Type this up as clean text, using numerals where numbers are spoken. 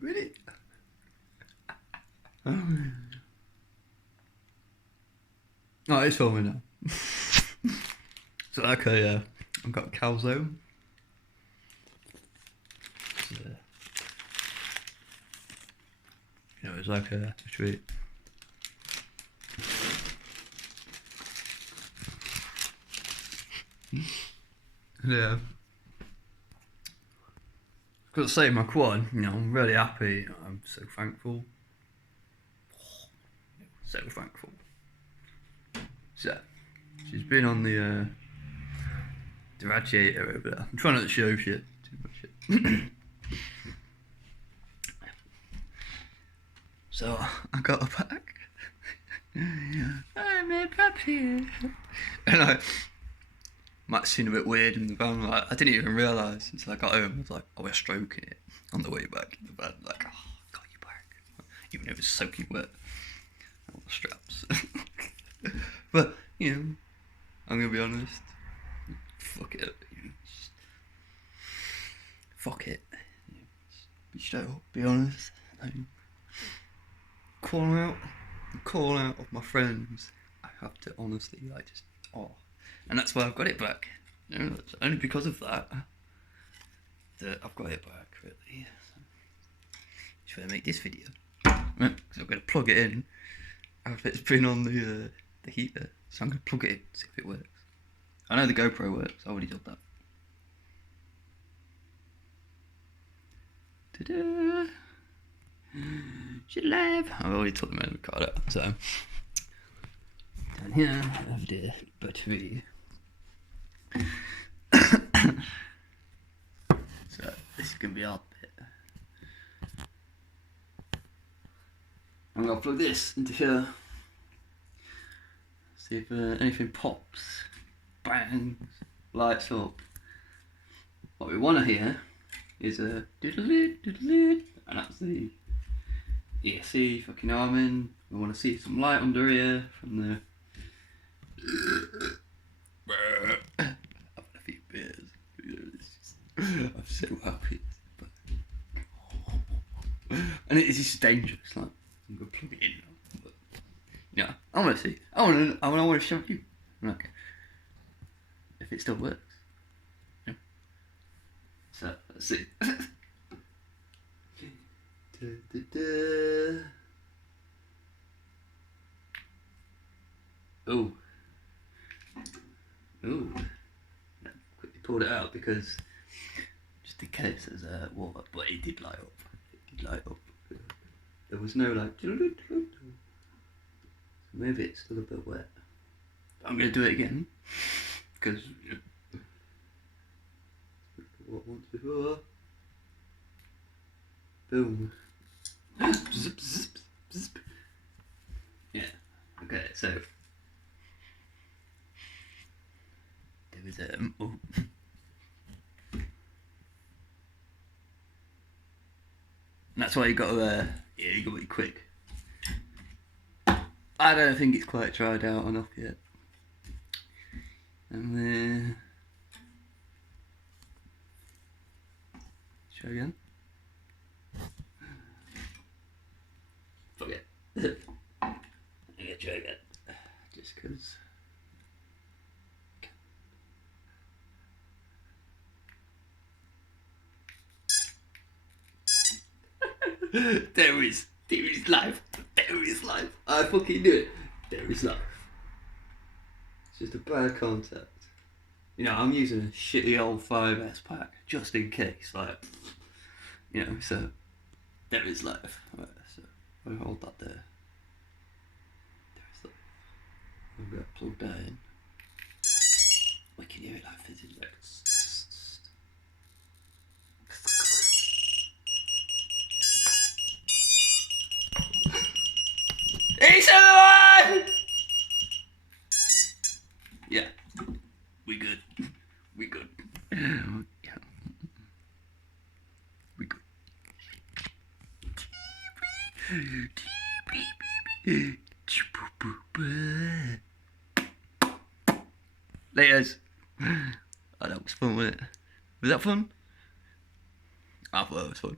Really? Oh, it's filming now. So okay, yeah, I've got a calzone. You know, it's like a treat. Yeah. I've got to say, my quad, you know, I'm really happy. I'm so thankful. So thankful. So, she's been on the radiator over there. I'm trying not to show shit too much. So, I got her back. I'm a puppy. And might seem a bit weird in the van. Like, I didn't even realise until I got home. I was like, oh, we're stroking it on the way back in the van. Like, oh, I got you back. Even though it was soaking wet. All the straps. But, you know, I'm going to be honest. Fuck it. Fuck it. Be straight up, be honest. Call out of my friends. I have to honestly, and that's why I've got it back. You know, it's only because of that I've got it back, really. So, just want to make this video. Right, so I'm going to plug it in after it's been on the heater. So I'm going to plug it in, see if it works. I know the GoPro works, I already did that. Ta-da! She's alive! I've already took the memory card out, so down here I have the battery. So this is gonna be our bit. I'm gonna plug this into here. See if anything pops, bangs, lights up. What we want to hear is a doodle-doo, doodle-doo, and that's the ESC fucking arming. We want to see some light under here from the. I've had a few beers. I'm so happy. And it's just dangerous. Like, I'm gonna plug it in. But, yeah, I want to see. I want to show you. Okay. If it still works. Yeah. So let's see. Oh. Ooh. Quickly pulled it out because just in case there's water, but it did light up. There was no like. Maybe it's still a bit wet. I'm gonna do it again because once before. Boom. Zip, zip, zip. Yeah. Okay. So there was oh. And that's why you got to you got to be quick. I don't think it's quite dried out enough yet. And then show again. Fuck it. I'm gonna try again. Just because. There is life. There is life. I fucking knew it. There is life. It's just a bad contact. You know, I'm using a shitty old 5S pack just in case, like, you know, so there is life. Right, so I'll hold that there. There is life. I'm gonna plug that in. We can hear it like fizzing. Like, he's alive! Yeah, we good. We good. Yeah. We good. Laters. Oh, that was fun, wasn't it? Was that fun? I thought it was fun.